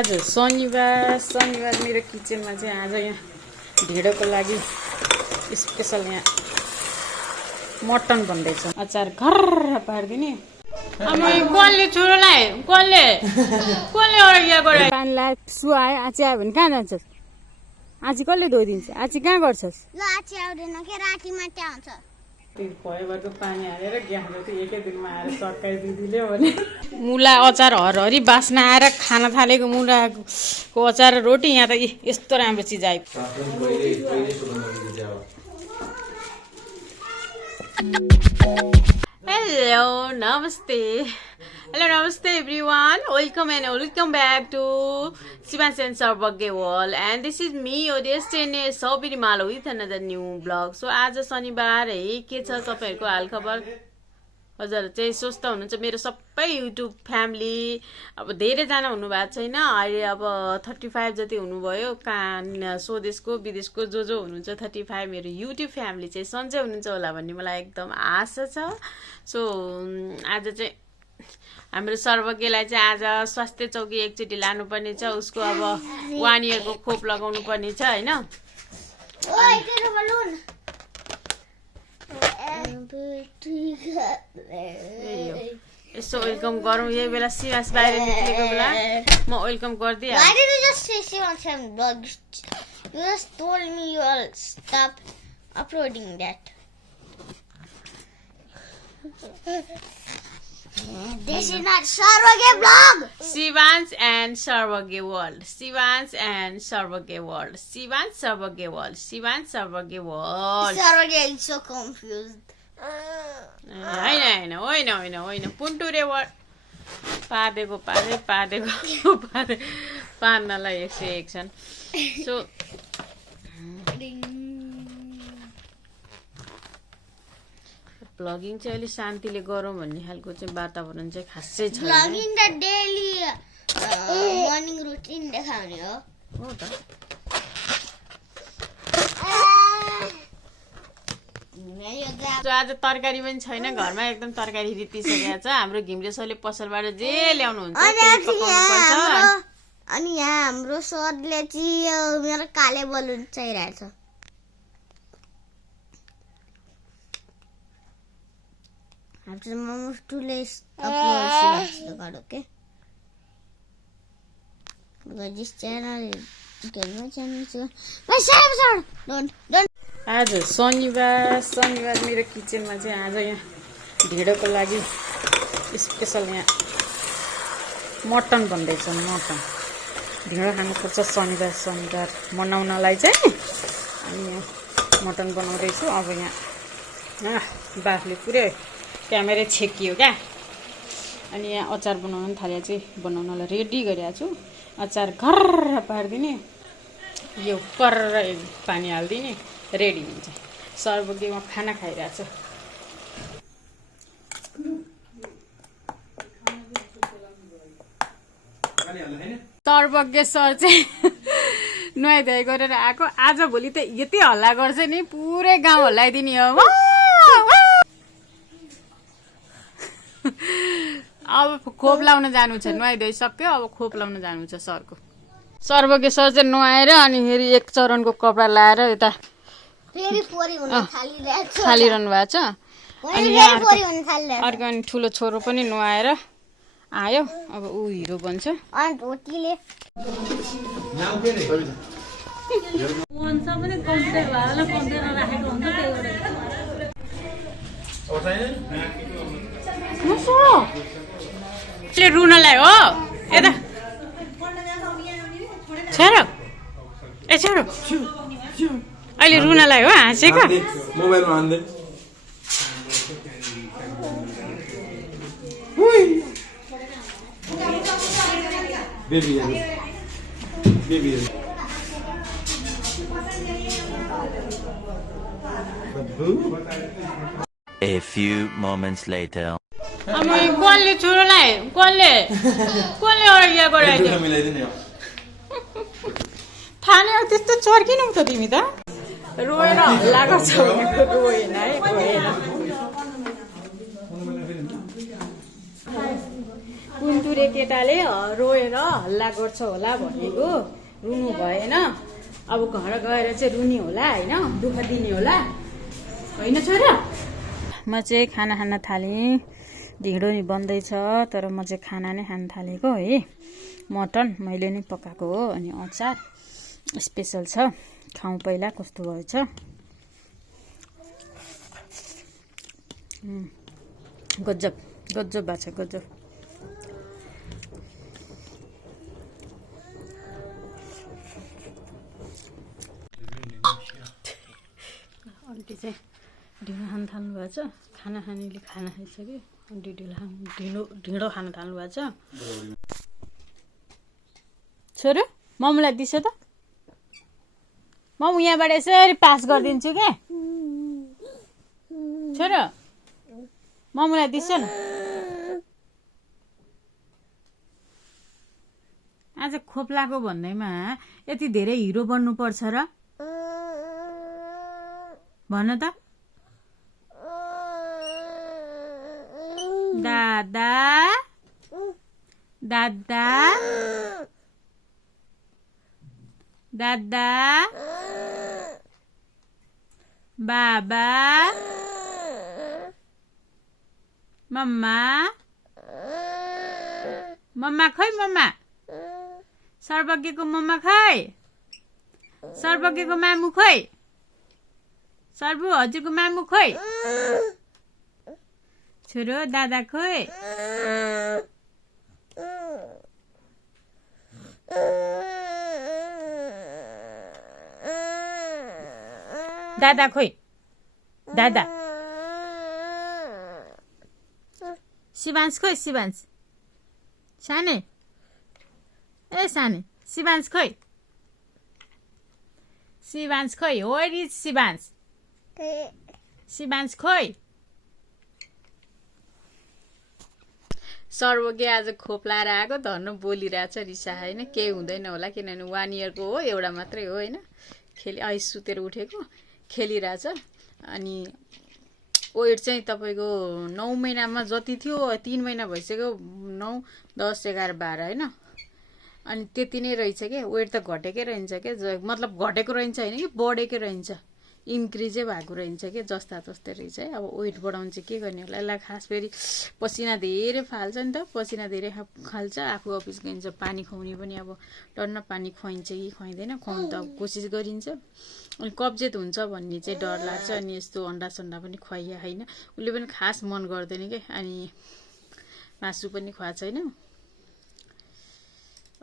आज शनिबार मेरो किचनमा चाहिँ आज यहाँ ढिँडोको लागि स्पेशल यहाँ मटन बन्दैछ। अचार घर पारिदिने। अब कसले छोरोलाई कसले यहाँ गरे पानीलाई सुहाए आची आयो भने कहाँ जान्छस्? आची कसले धोइदिन्छ? आची कहाँ गर्छस्? ल आची आउँदैन के राति मात्रै आउँछ। भयभरको पानी हालेर ग्यास जति एकै दिनमा आएर सर्काइ दिदीले भने मुला अचार हरहरी बास्ना आएर खान थालेको मुलाको अचार रोटी यहाँ त यस्तो राम्रो चिज आयो। Hello, namaste everyone. Welcome back to Shivans and Sarvagya World, and this is me, your destiny Sabiri Malo with another new vlog. So आज शनिबार है के छ तपाईहरुको हालखबर? हजुर चाहिँ स्वस्थ हुनुहुन्छ मेरो सबै युट्युब फ्यामिली। अब धेरै जना हुनु भएको छैन अहिले, अब 35 जति हुनुभयो। स्वदेशको विदेशको जो हुनुहुन्छ 35 मेरो युट्युब फ्यामिली चाहिँ सन्चै हुनुहुन्छ होला भन्ने मलाई एकदम आशा छ। सो आज चाहिँ हाम्रो सर्वज्ञलाई चाहिँ आज स्वास्थ्य चौकी एकचोटि लानुपर्ने छ। उसको अब 1 इयरको खोप लगाउनु पर्ने छ हैन। यसो वेलकम गरौँ। यही बेला शिवास बाहिर निक्लेको बेला म वेलकम गरिदिए। This is not Sarvagya vlog. Shivans and Sarvagya World. Shivans and Sarvagya World. Shivans Sarvagya World. Shivans Sarvagya World. Sarvagya is so confused. होइन पुन्टुरे वर्ड पादेको पार्नलाई 101 छन्। सो ब्लगिङ चाहिँ अलि शान्तिले गरौँ भन्ने खालको चाहिँ वातावरण चाहिँ खासै छ। ब्लगिङ त डेली मर्निङ रुटिन देखाउने हो त। आज तरकारी पनि छैन घरमा, एकदम तरकारी रितिसकेको छ। हाम्रो घिम्रे सरले पसलबाट जे ल्याउनुहुन्छ अनि यहाँ हाम्रो सरले चाहिँ मेरो काले balloon चाहिरहेछ। After Mama's too late upload okay? Because this channel is my channel so don't आज शनिबार मेरो किचनमा चाहिँ आज यहाँ ढिँडोको लागि स्पेशल यहाँ मटन बन्दैछ। मटन ढिँडो खानुपर्छ शनिबार मनाउनलाई चाहिँ। अनि यहाँ मटन बनाउँदैछु। अब यहाँ बाफले पुरै क्यामेरा छेकियो क्या। अनि यहाँ अचार बनाउन थाले चाहिँ बनाउनलाई रेडी गरिरहेको छु। अचार घर पारिदिने, यो पर पानी हालिदिने, रेडी हुन्छ। सर्वज्ञमा खाना खाइरहेको छु। सर्वज्ञ सर चाहिँ नुहाइ धुवाइ गरेर आएको। आज भोलि त यति हल्ला गर्छ नि पुरै गाउँ हल्लाइदिने हो। अब खोप लाउन जानु छ। नुहाइ धुवाइ सक्यो, अब खोप लाउन जानु छ सरको। सर्वज्ञ सर चाहिँ नुहाएर अनि फेरि एक चरणको कपडा लाएर यता थालिरहनु भएको छ। अनि अर्को अनि ठुलो छोरो पनि नुहाएर आयो। अब ऊ हिरो बन्छ। रुनलाई हो यता छोरो अहिले रुनलाई हो हाँसेको। A few moments later. कसले छोरोलाई कसले यहाँ गराइदियो थाहा नै। त्यस्तो चर्किनु त तिमी त रोएर हल्ला गर्छ भनेको रोएन है रोएन। कुन्तुरे केटाले रोएर हल्ला गर्छ होला भनेको रुनु भएन अब घर गएर चाहिँ रुनी होला होइन दुःख दिने होला होइन छोरा म चाहिँ खाना खान थालेँ ढिँडो नि बन्दैछ तर म चाहिँ खाना नै खान थालेको है मटन मैले नै पकाएको हो अनि अचार स्पेसल छ खाउँ पहिला कस्तो भएछ गजब गजब भएको छ गजब आन्टी चाहिँ ढिँडो खान थाल्नु भएको छ खाना खानेले खाना खाइसक्यो आन्टी ढिँडो खान थाल्नु भएको छ छोरो मोमोलाई दिसो त मोमो यहाँबाट यसरी पास गरिदिन्छु क्या छोरो मोमोलाई दिसो न आज खोप्लाको भन्दैमा यति धेरै हिरो बन्नुपर्छ र भन त दादा दादा दादा बाबा मम्मा मम्मा खै मम्मा सर्वज्ञको मम्मा खै सर्वज्ञको मामु खै सर्वु हजुरको मामु खै छोरो दादा खै दादा खोइ दादा शिवांश खोइ शिवांश साने ए साने शिवांश खोइ शिवांश खोइ वेयर इज शिवांश शिवांश खोइ सर्वज्ञ आज खोप्लाएर आएको धर्नु बोलिरहेछ रिसा होइन केही हुँदैन होला किनभने 1 इयरको हो एउटा मात्रै हो होइन खेली अहिले सुतेर उठेको खेलिरहेछ अनि वेट चाहिँ तपाईँको 9 महिनामा जति थियो 3 महिना भइसक्यो 9 10 11 12 होइन अनि त्यति नै रहेछ क्या वेट त घटेकै रहन्छ क्या मतलब घटेको रहन्छ होइन कि बढेकै रहन्छ इन्क्रिजै भएको रहन्छ क्या जस्ता तस्तै रहेछ है अब वेट बढाउनु चाहिँ के गर्ने होला यसलाई खास फेरि पसिना धेरै फाल्छ नि त पसिना धेरै फाल्छ आफू अफिस गइन्छ पानी खुवाउने पनि अब टन्न पानी खुवाइन्छ कि खुवाइँदैन खुवाउनु त कोसिस गरिन्छ अनि कब्जियत हुन्छ भन्ने चाहिँ डर लाग्छ अनि यस्तो अन्डा सन्डा पनि खुवाइया होइन उसले पनि खास मन गर्दैन क्या अनि मासु पनि खुवाएको छैन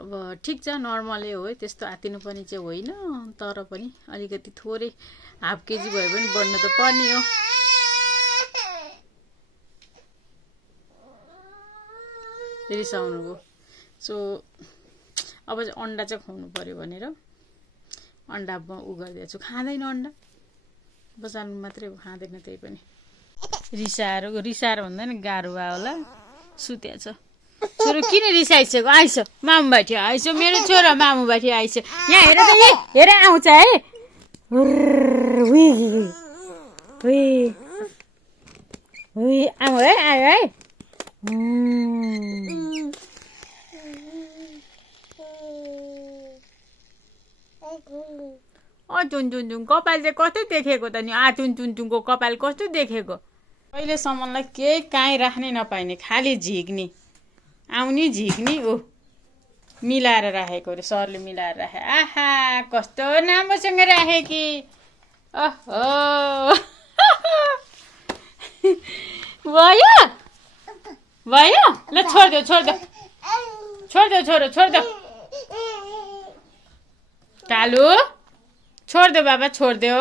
अब ठिक छ नर्मलै हो त्यस्तो आतिनु पनि चाहिँ होइन तर पनि अलिकति थोरै हाफ केजी भए पनि बढ्नु त पर्ने हो रिसाउनु भयो सो अब चाहिँ अन्डा चाहिँ खुवाउनु पर्यो भनेर अन्डा उ गरिदिएको छु खाँदैन अन्डा बजारमा मात्रै खाँदैन त्यही पनि रिसाएर भन्दा नि गाह्रो भयो होला सुत्या छ छोरो किन रिसाइसक्यो आइस मामु बाठी आइस मेरो छोरा मामु बाठी आइस यहाँ हेर त हेर आउँछ है आऊ है आयो है टुन कपाल चाहिँ कस्तो देखेको त नि टुनको कपाल कस्तो देखेको अहिलेसम्मलाई केही काहीँ राख्नै नपाइने खालि झिक्ने आउने झिक्ने ओ मिलाएर राखेको अरे सरले मिलाएर राखे आहा कस्तो राम्रोसँग राखे कि ओहो भयो भयो ल छोडिदेऊ छोरो छोडिदेऊ कालु छोडिदेऊ बाबा छोडिदेऊ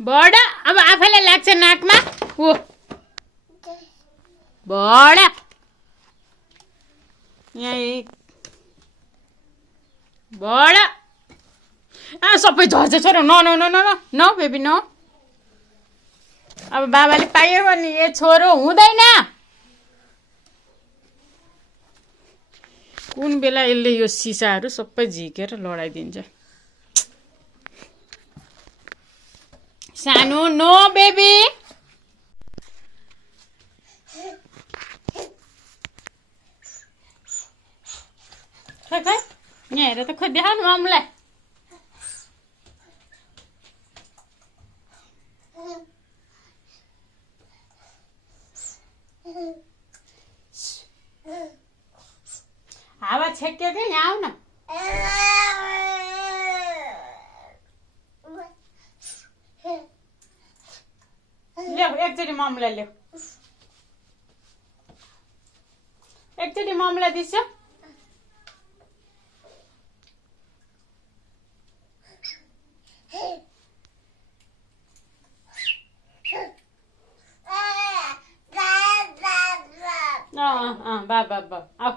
बडा अब आफैलाई लाग्छ नाकमा ओ बडा यहाँ बडा सबै झर्छ छोरो न बेबी न अब बाबाले पायो भने ए छोरो हुँदैन कुन बेला यसले यो सिसाहरू सबै झिकेर लडाइदिन्छ सानो नो बेबी खै खै यहाँ हेर त खोइ देखाउनु मम्मीलाई हावा छेक्यो क्या यहाँ आऊ न ल्याऊ एकचोटि मम्मीलाई ल्याऊ एकचोटि मम्मीलाई दिन्छ बा आऊ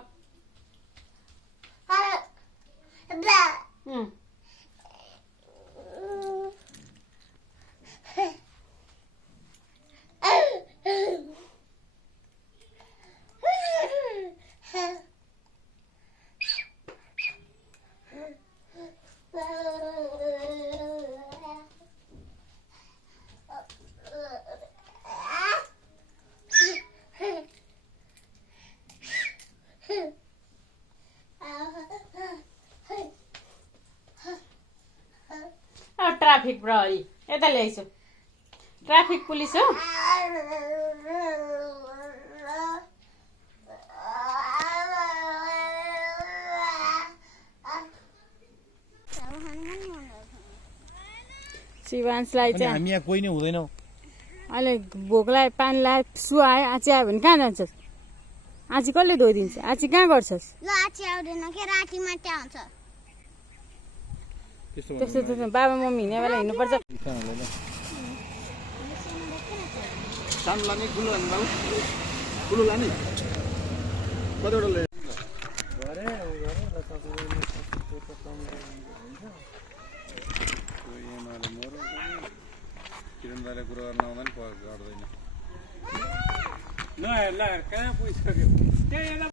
ट्राफिक प्रहरी यता ल्याइछु ट्राफिक पुलिस हो शिवांशलाई चाहिँ हामी यहाँ कोही नै हुँदैनौँ अहिले भोकलाई पानी लाए सुहायो आची आयो भने कहाँ जान्छस् आची कसले धोइदिन्छ आची कहाँ गर्छस् ल आची आउँदैन के राति मात्रै आउँछ त्यस्तो त्यस्तो बाबा मम्मी हिँड्ने बेला हिँड्नुपर्छ सानो लाने ठुलो लाने बाबु ठुलो लाने कतिवटा किरणबारे कुरा गर्न आउँदा नि गर्दैन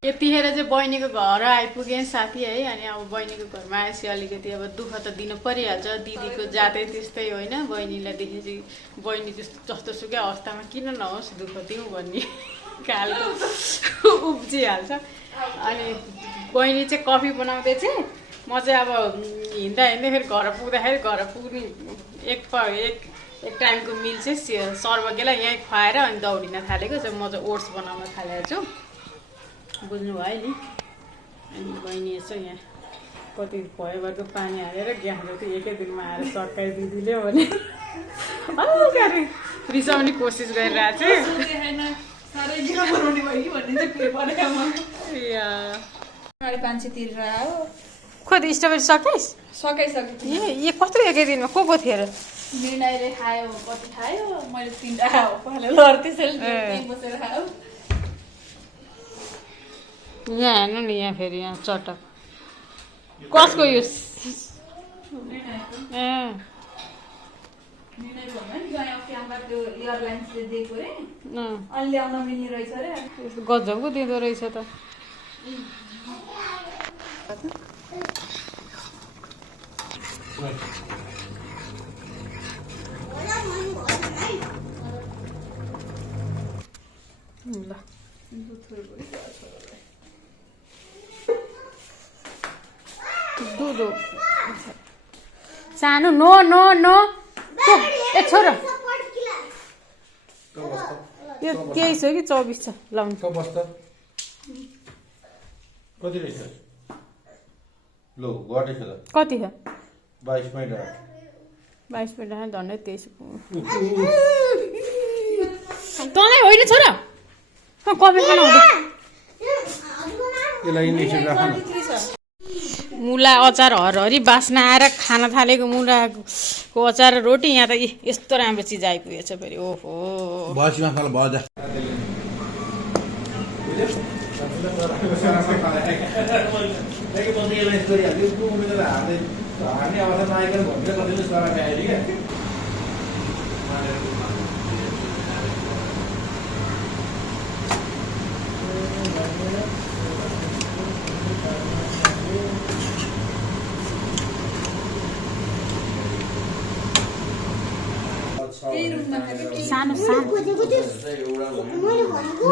यतिखेर चाहिँ बहिनीको घर आइपुगेँ साथी है अनि अब बहिनीको घरमा आएपछि अलिकति अब दुःख त दिनु परिहाल्छ दिदीको जातै त्यस्तै होइन बहिनीलाई देखेपछि बहिनी जस्तो सुकै अवस्थामा किन नहोस् दुःख दिउँ भन्ने खालको उब्जिहाल्छ अनि बहिनी चाहिँ कफी बनाउँदै चाहिँ म चाहिँ अब हिँड्दा हिँड्दाखेरि घर पुग्ने एक टाइमको मिल चाहिँ सर्वज्ञलाई यहीँ खुवाएर अनि दौडिन थालेको चाहिँ म चाहिँ ओट्स बनाउन थालेको छु बुझ्नुभयो नि अनि बहिनी यसो यहाँ कति भयोभरको पानी हालेर ग्यास जति एकै दिनमा आएर सकाइ दिदीले भने हल्का रिसाउने कोसिस गरिरहेको छु 500 तिरेर आयो खोइ स्ट्रबेरी सकिस् सकाइसक्यो ए कत्रो एकै दिनमा को थियो र निर्णयले खायो कति खायो मैले 3टा खायो लर त्यसैले त्यहीँ बसेर खायो यहाँ हेर्नु नि यहाँ फेरि यहाँ चटक कसको यो ए निर्णयले भन्यो नि यहाँ क्याम्पा त्यो एयरलाइन्सले दिएको रे अँ अनि ल्याउन मिल्ने रहेछ रे गजबको दिँदो रहेछ त ल दुधो सानो नो नो नो ए छोरो यो 23 हो कि 24 छ लाउनु बस्दा कति रहेछ लो गटेछ त कति छ 22 मिनेट 22 मिनट झन्डै 23 तँलाई होइन छोरा कफी बनाउँदै यसलाई इन्जेक्सन राख न मुला अचार हरहरी बास्ना आएर खान थालेको मुलाको अचार रोटी यहाँ त यस्तो राम्रो चिज आइपुगेछ फेरि ओहो बसमा खाल बजा सानो सानो खोजेको थियो मैले भनेको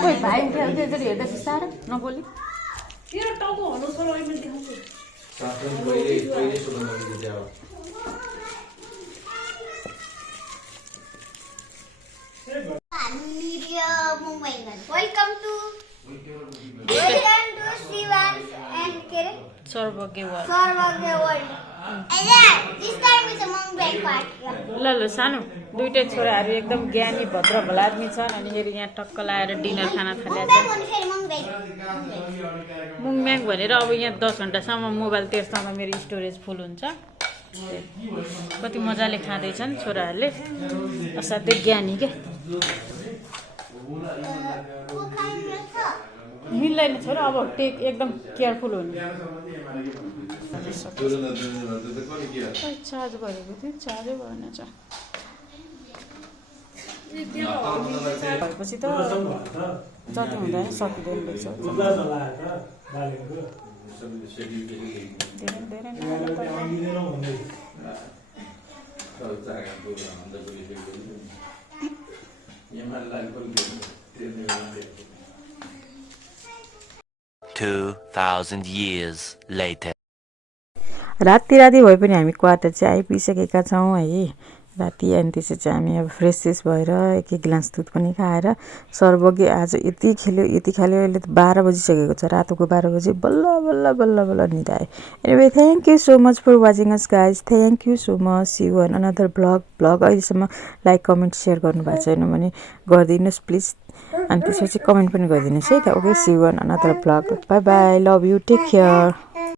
खोइ भाइ उठ्यो त्यसरी हेर्दा बिस्तारो नबोली तेरो टाउको हुनु छोरो अहिले मैले देखाउँछु साथै पहिले सुरु गरिदिए अब वेलकम टु शिवान एन्ड के रे Sarbagya world Sarbagya world this time is a मङ्ब्याङ पार्टी ल ल सानो दुइटै छोराहरू एकदम ज्ञानी भद्र भला आदमी छन् अनि फेरि यहाँ टक्क लाएर डिनर खान थालेको छ मुङम्याङ भनेर अब यहाँ 10 घन्टासम्म मोबाइल तेर्समा मेरो स्टोरेज फुल हुन्छ कति मजाले खाँदैछन् छोराहरूले असाध्यै ज्ञानी के मिल्दैन छोरा अब टेक एकदम केयरफुल हुनु चार्ज गरेको थियो चार्जै भएन भएपछि त जति हुँदैन सकिँदैन रहेछ धेरै धेरै 2,000 years later. राति भए पनि हामी क्वार्टर चाहिँ आइपुगिसकेका छौँ है राति अनि त्यसपछि चाहिँ हामी अब फ्रेस भएर एक गिलास दुध पनि खाएर सर्वज्ञ आज यति खेल्यो अहिले त 12 बजिसकेको छ रातको 12 बजे बल्ल निदाए anyway thank you so much for watching us guys thank you so much see you on another vlog अहिलेसम्म लाइक कमेन्ट सेयर गर्नुभएको छैन भने गरिदिनुहोस् प्लिज अनि त्यसपछि कमेन्ट पनि गरिदिनुहोस् है त okay see you on another blog bye bye love you take care